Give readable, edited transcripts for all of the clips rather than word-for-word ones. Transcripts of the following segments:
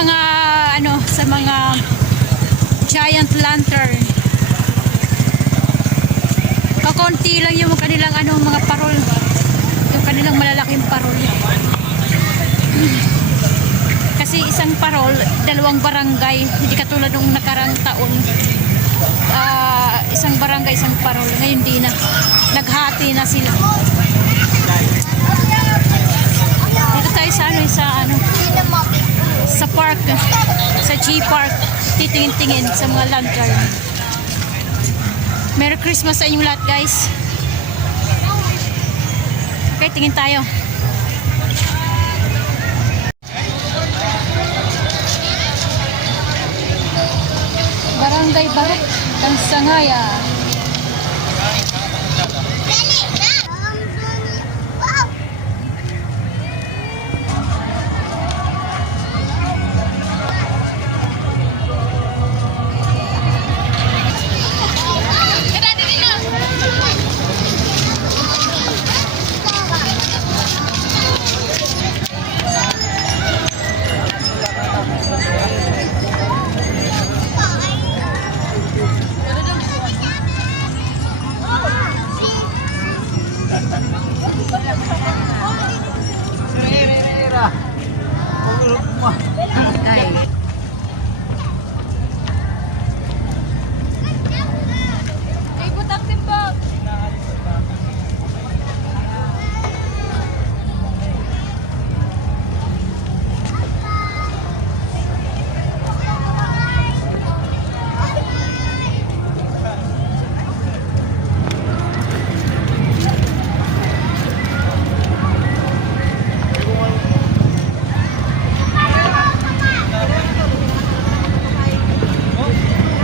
mga sa mga giant lantern. Kakunti lang yung kanilang mga parol. Yung kanilang malalaking parol. Kasi isang parol, dalawang barangay, hindi katulad nung nakarang taon. Isang barangay, isang parol. Ngayon di na. Naghati na sila. Dito tayo sa park, sa G Park, titingin-tingin sa mga lantern. Merry Christmas sa inyong lahat, guys. Okay, tingin tayo. Barangay Barok, Tansangaya.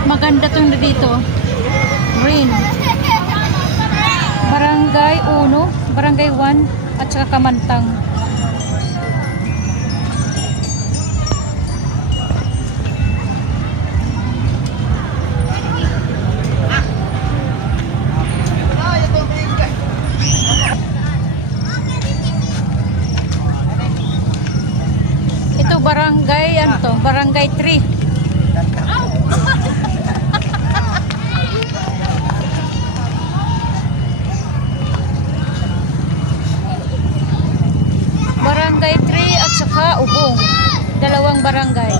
Maganda tong dito. Green. Barangay 1, Barangay 1 at saka Kamantang. Ito barangay Barangay 3. Barangay 3 at saka Ubong. Dalawang barangay.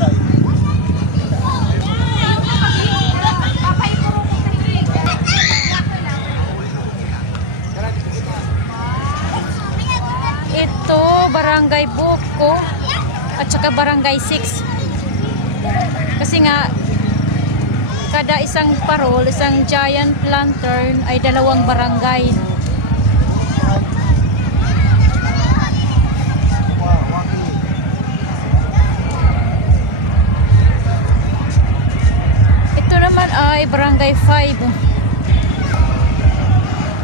Ito Barangay Buko at saka Barangay 6. Kasi nga kada isang parol, isang giant lantern ay dalawang barangay. Ay Barangay 5.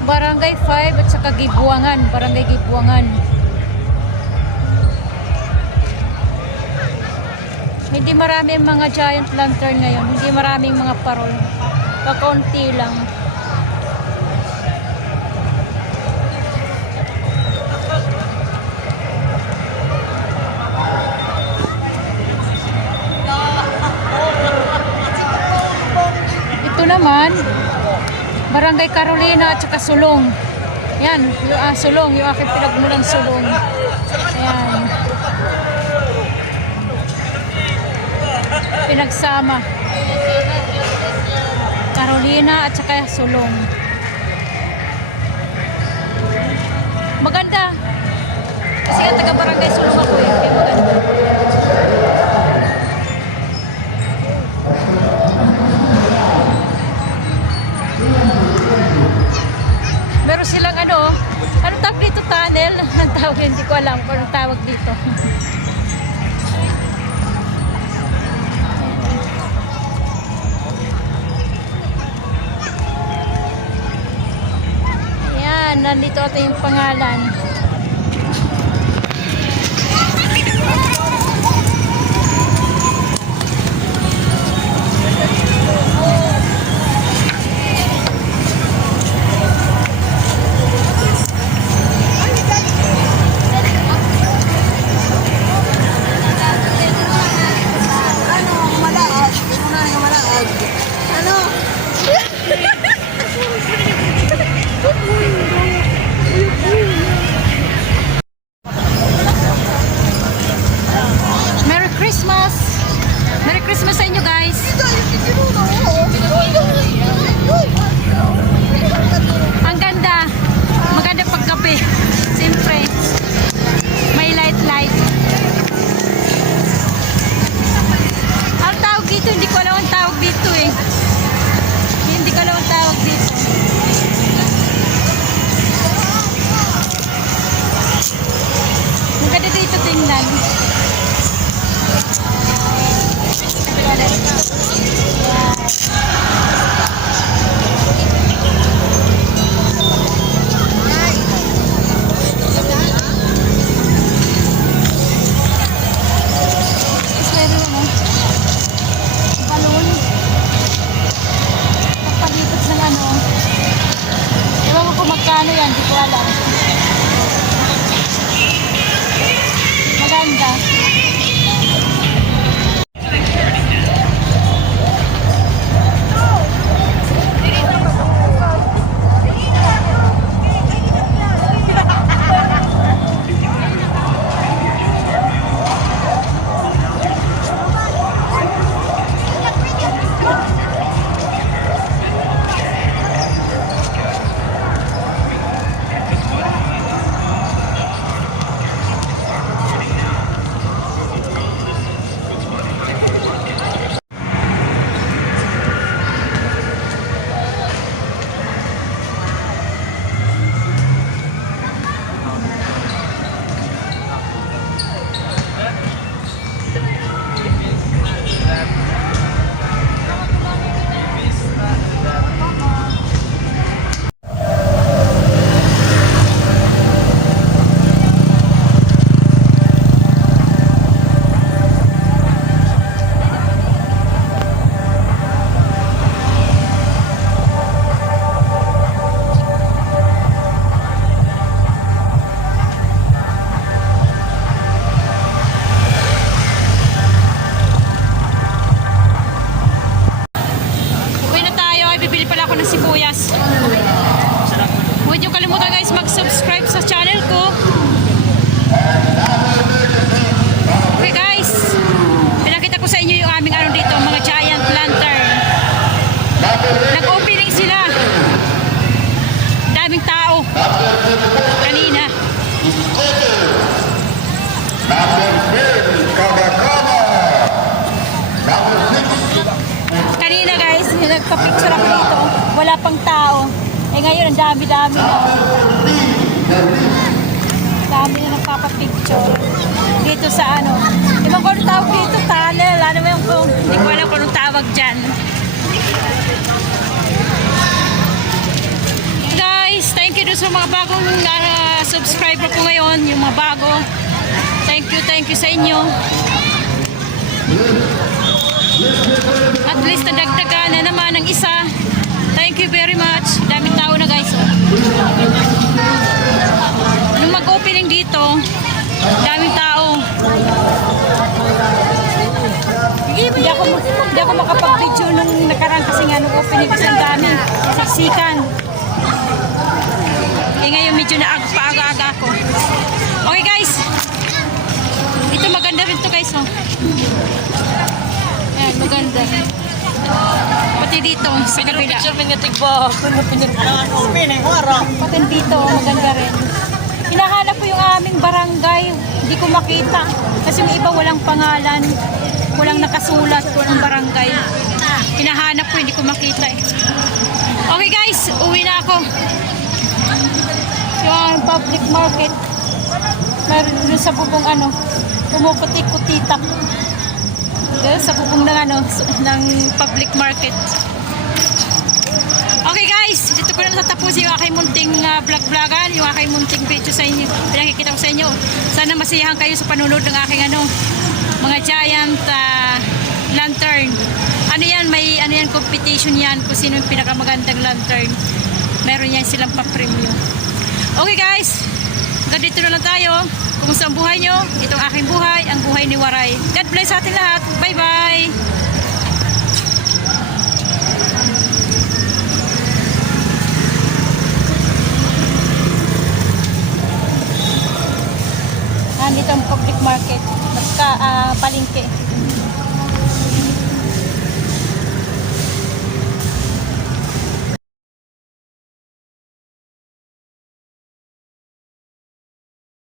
Barangay 5 at saka Gibuangan, Barangay Gibuangan. Hindi maraming mga giant lantern ngayon, hindi maraming mga parol. Kaunti lang. Naman Barangay Carolina at saka Sulong. Yan, yung Sulong, yung aking pinagmulang Sulong. Ayan. Pinagsama. Carolina at saka Sulong. Maganda. Kasi nga taga Barangay Sulong ako eh. Kaya maganda. Meron silang anong tawag dito? Tunnel? Anong tawag? Hindi ko alam kung anong tawag dito. Ayan, nandito ito yung pangalan. wala pang tao. Eh ngayon, ang dami-dami na. Dami na nagpapapicture. Dito sa ano. Di ba kung tawag dito? Tunnel. Ano mo yung kung hindi ko alam kung anong tawag dyan. Guys, thank you sa mga bagong subscriber ko ngayon. Yung mga bago. Thank you sa inyo. At least nadagdagan na naman ng isa. Thank you very much. Daming tao na guys. Oh. Nung mag-opening dito, daming tao. Hindi ako makapag-video nung nakaraan kasi nga nung opening kasi ang dami. Siksikan. Eh ngayon medyo paaga-aga ako. Okay guys. Ito maganda rin to guys. Oh. Ayan, maganda. Pati dito, sa kabila. Pati dito, maganda rin. Hinahanap ko yung aming barangay. Hindi ko makita. Kasi yung iba walang pangalan. Walang nakasulat kung anong barangay. Hinahanap ko, hindi ko makita eh. Okay guys, uwi na ako. Yung public market. Meron dun sa bubong ano, pumuputik-kutitak. Sa bubong ng ano, ng public market. Okay guys, dito ko na natapos yung aking munting vlog-vlogan, yung aking munting video sa inyo. Pinakikita ko sa inyo. Sana masiyahan kayo sa panunod ng aking ano, mga giant lantern. Ano yan, may ano yan, competition yan kung sino yung pinakamagandang lantern. Meron yan silang pa-premyo. Okay guys, hanggang dito na lang tayo. Kumusta ang buhay nyo? Itong aking buhay, ang buhay ni Waray. God bless sa ating lahat. Bye-bye! Dito ang public market. Palengke.